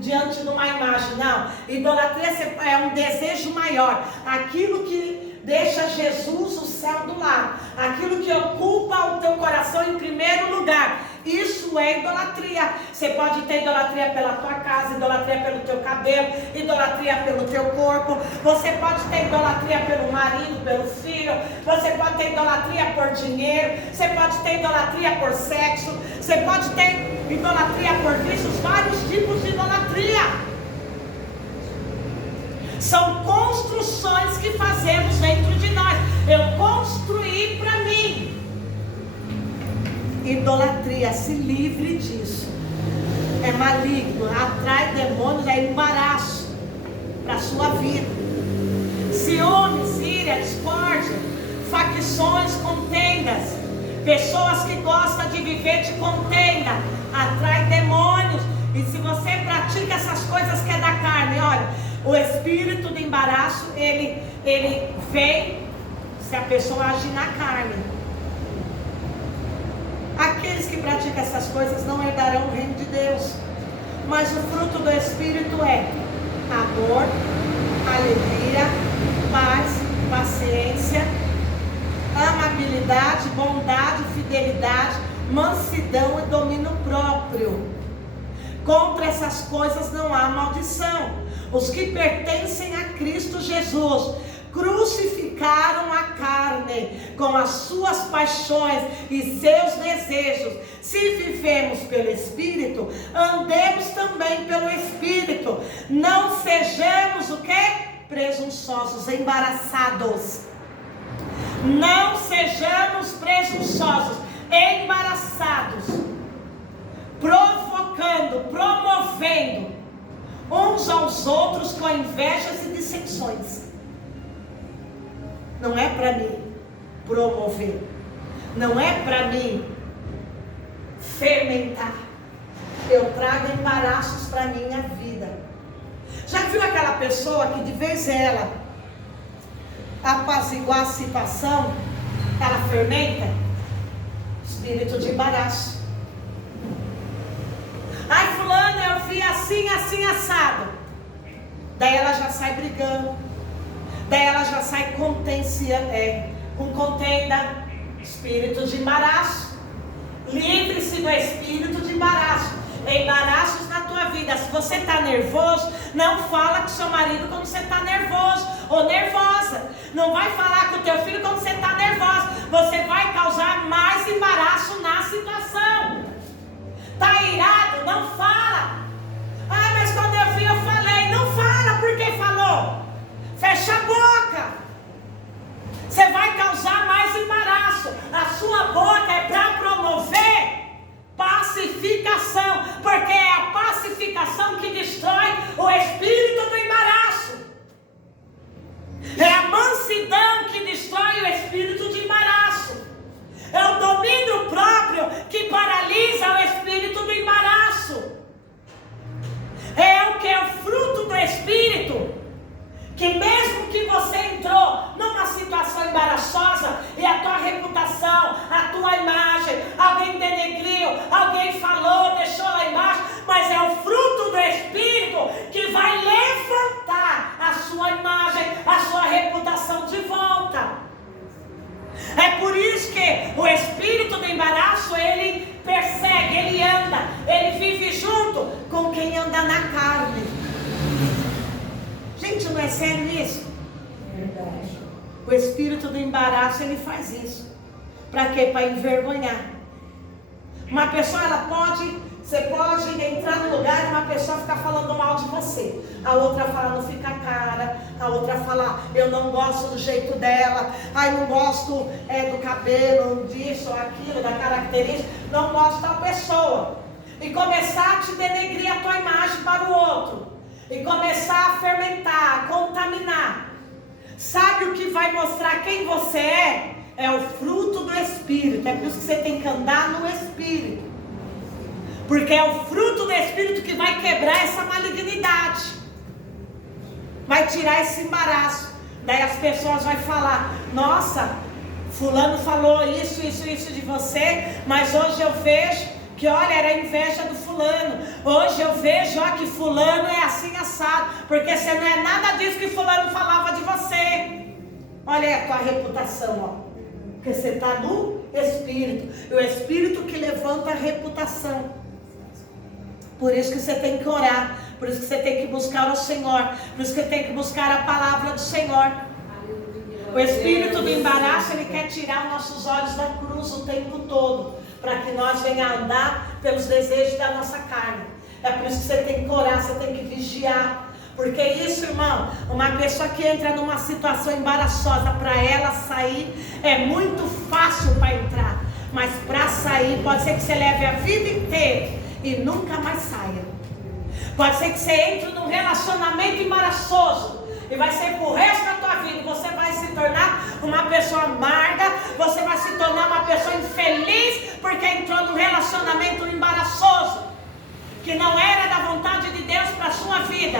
diante de uma imagem, não. Idolatria é um desejo maior. Aquilo que deixa Jesus o céu do lado, aquilo que ocupa o teu coração em primeiro lugar, isso é idolatria. Você pode ter idolatria pela tua casa, idolatria pelo teu cabelo, idolatria pelo teu corpo. Você pode ter idolatria pelo marido, pelo filho. Você pode ter idolatria por dinheiro. Você pode ter idolatria por sexo. Você pode ter idolatria por vícios, vários tipos de idolatria. São construções que fazemos dentro de nós. Eu construí para mim. Idolatria, se livre disso. É maligno, atrai demônios, é embaraço para a sua vida. Ciúmes, ira, discórdia, facções, contendas. Pessoas que gostam de viver de contenda, atrai demônios. E se você pratica essas coisas que é da carne, olha, o espírito do embaraço, ele vem se a pessoa agir na carne. Aqueles que praticam essas coisas não herdarão o reino de Deus. Mas o fruto do Espírito é amor, alegria, paz, paciência, amabilidade, bondade, fidelidade, mansidão e domínio próprio. Contra essas coisas não há maldição. Os que pertencem a Cristo Jesus crucificaram a carne com as suas paixões e seus desejos. Se vivemos pelo Espírito, andemos também pelo Espírito. Não sejamos presunçosos, embaraçados. Não sejamos presunçosos, embaraçados, provocando, promovendo uns aos outros com invejas e dissensões. Não é para mim promover, não é para mim fermentar. Eu trago embaraços para a minha vida. Já viu aquela pessoa que de vez ela apaziguar a situação, ela fermenta? Espírito de embaraço. Ai, fulano, eu vi assim, assim, assado. Daí ela já sai brigando. Daí ela já sai com contenda. Espírito de embaraço. Livre-se do espírito de embaraço. Embaraços na tua vida. Se você está nervoso, não fala com seu marido quando você está nervoso ou nervosa. Não vai falar com o teu filho quando você está nervosa. Você vai causar mais embaraço na situação. Está irado? Não fala. Ah, mas quando eu vi eu falei. Não fala porque falou. Fecha a boca. Você vai causar mais embaraço. A sua boca é para promover pacificação, porque é a pacificação que destrói o espírito do embaraço. É a mansidão que destrói o espírito de embaraço. É o domínio próprio que paralisa o espírito do embaraço. É o que é o fruto do espírito, que mesmo que você entrou numa situação embaraçosa e a tua reputação, a tua imagem, alguém denegriu, alguém falou, deixou lá embaixo, mas é o fruto do Espírito que vai levantar a sua imagem, a sua reputação de volta. É por isso que o espírito do embaraço, ele persegue, ele anda, ele vive junto com quem anda na carne. Gente, não é sério isso? Verdade. O espírito do embaraço, ele faz isso. Para quê? Para envergonhar. Uma pessoa, você pode entrar no lugar e uma pessoa ficar falando mal de você. A outra fala, não fica a cara. A outra fala, eu não gosto do jeito dela. Ai, não gosto do cabelo, disso ou aquilo, da característica. Não gosto da pessoa. E começar a te denegrir a tua imagem para o outro. E começar a fermentar, a contaminar. Sabe o que vai mostrar quem você é? É o fruto do Espírito. É por isso que você tem que andar no Espírito. Porque é o fruto do Espírito que vai quebrar essa malignidade. Vai tirar esse embaraço. Daí as pessoas vão falar, nossa, fulano falou isso de você, mas hoje eu vejo que, olha, era inveja do fulano. Hoje eu vejo, que fulano é assim assado, porque você não é nada disso que fulano falava de você. Olha aí a tua reputação, porque você está no Espírito. E o Espírito que levanta a reputação. Por isso que você tem que orar. Por isso que você tem que buscar o Senhor. Por isso que você tem que buscar a palavra do Senhor. O espírito do embaraço, ele quer tirar nossos olhos da cruz o tempo todo, para que nós venhamos a andar pelos desejos da nossa carne. É por isso que você tem que orar, você tem que vigiar. Porque isso, irmão, uma pessoa que entra numa situação embaraçosa, para ela sair é muito fácil para entrar. Mas para sair, pode ser que você leve a vida inteira e nunca mais saia. Pode ser que você entre num relacionamento embaraçoso e vai ser pro resto da tua vida. Você vai se tornar uma pessoa amarga, você vai se tornar uma pessoa infeliz, porque entrou num relacionamento embaraçoso, que não era da vontade de Deus para a sua vida.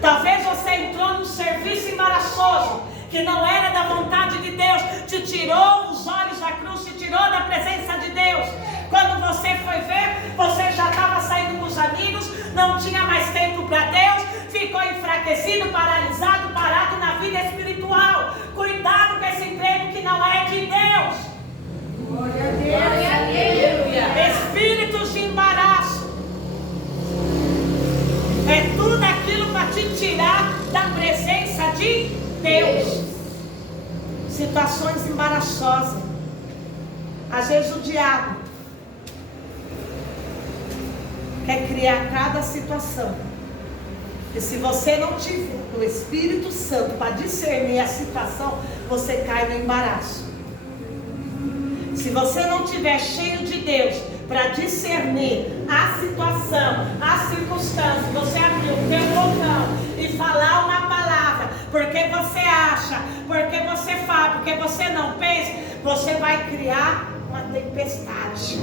Talvez você entrou num serviço embaraçoso, que não era da vontade de Deus, te tirou os olhos da cruz, te tirou da presença de Deus. Quando você foi ver, você já estava saindo com os amigos, não tinha mais tempo para Deus, ficou enfraquecido, paralisado, parado na vida espiritual. Cuidado com esse emprego que não é de Deus. Glória a Deus. Glória a Deus. Espíritos de embaraço é tudo aquilo para te tirar da presença de Deus. Situações embaraçosas. Às vezes o diabo quer criar cada situação E se você não tiver o Espírito Santo para discernir a situação, você cai no embaraço. Se você não tiver cheio de Deus para discernir a situação, a circunstância, você abrir o teu botão e falar uma palavra, porque você acha, porque você fala, porque você não pensa, você vai criar uma tempestade.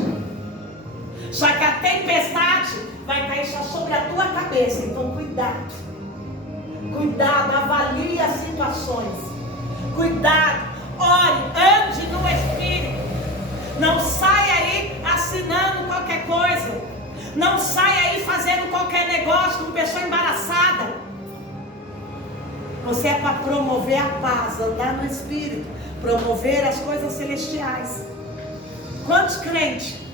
Só que a tempestade vai cair só sobre a tua cabeça. Então cuidado. Cuidado, avalie as situações. Cuidado, ore, ande no Espírito. Não saia aí assinando qualquer coisa. Não saia aí fazendo qualquer negócio com pessoa embaraçada. Você é para promover a paz, andar no Espírito, promover as coisas celestiais. Quantos crentes?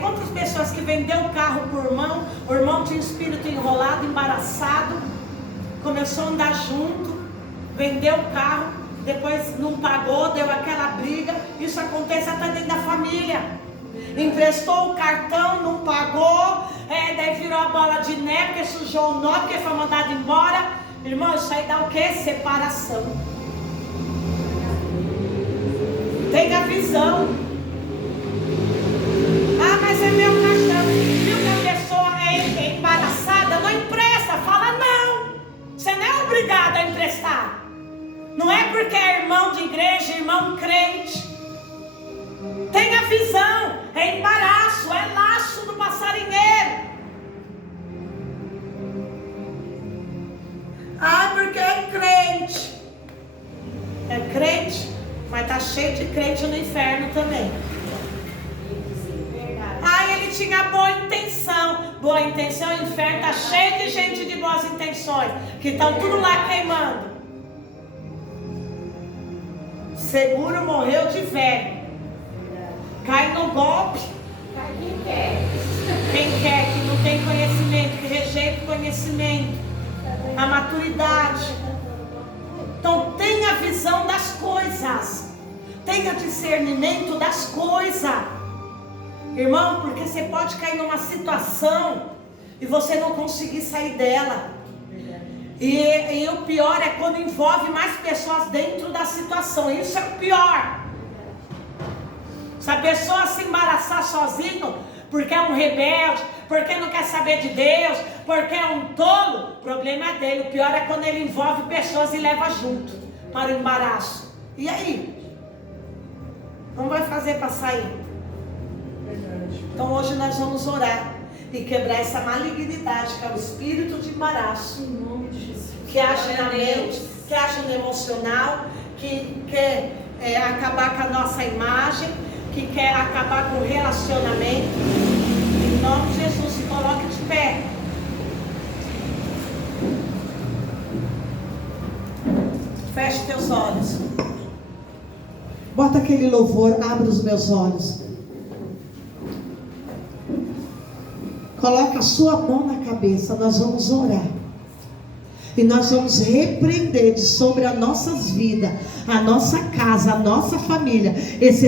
Quantas pessoas que vendeu o carro por irmão, o irmão tinha espírito enrolado, embaraçado, começou a andar junto, vendeu o carro, depois não pagou, deu aquela briga. Isso acontece até dentro da família. Emprestou o cartão, não pagou, daí virou a bola de neve, porque sujou o nó, porque foi mandado embora. Irmão, isso aí dá o quê? Separação. Tenha visão. Ah, mas é meu cartão. Viu que a pessoa é embaraçada? Não empresta. Fala não. Você não é obrigado a emprestar. Não é porque é irmão de igreja, irmão crente. Tenha visão. É embaraço, é laço do passarinheiro. Ah, porque é crente. É crente, mas está cheio de crente no inferno também. Ah, ele tinha boa intenção. Boa intenção, o inferno está cheio de gente de boas intenções, que estão tudo lá queimando. Seguro morreu de velho. Cai no golpe. Cai quem quer. Quem quer, que não tem conhecimento, que rejeita o conhecimento, a maturidade. Então tenha visão das coisas. Tenha discernimento das coisas. Irmão, porque você pode cair numa situação e você não conseguir sair dela. E o pior é quando envolve mais pessoas dentro da situação. Isso é o pior. Se a pessoa se embaraçar sozinho, porque é um rebelde, porque não quer saber de Deus, porque é um tolo, o problema é dele. O pior é quando ele envolve pessoas e leva junto para o embaraço. E aí? Como vai fazer para sair? Então hoje nós vamos orar e quebrar essa malignidade que é o espírito de embaraço, Em nome de Jesus. que age na mente, que age no emocional, que quer acabar com a nossa imagem, que quer acabar com o relacionamento. Em nome de Jesus, se coloque de pé. Feche teus olhos. Bota aquele louvor, abre os meus olhos. Coloca a sua mão na cabeça, nós vamos orar. E nós vamos repreender de sobre as nossas vidas, a nossa casa, a nossa família, esse